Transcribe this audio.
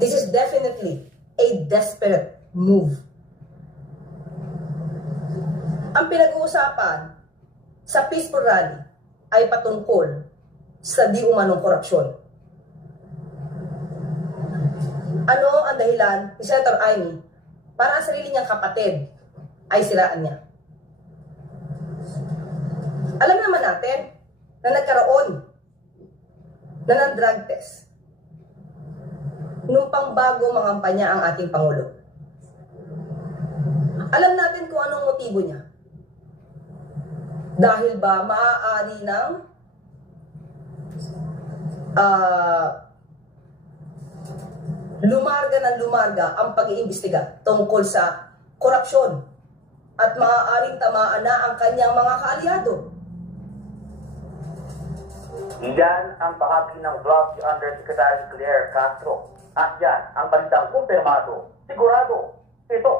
This is definitely a desperate move. Ang pinag-uusapan sa peaceful rally ay patungkol sa di umanong korupsyon. Ano ang dahilan ni Senator Amy para ang sarili niyang kapatid ay siraan niya? Alam naman natin na nagkaroon na ng drug test nung pangbago mangampanya ang ating Pangulo. Alam natin kung anong motibo niya. Dahil ba maaari ng ah, lumarga ng lumarga ang pag-iimbestiga tungkol sa korupsyon at maaaring tamaan na ang kanyang mga kaalyado. Yan ang bahagi ng vlog ni Undersecretary Claire Castro. At yan ang balitang kumpirmado, sigurado, ito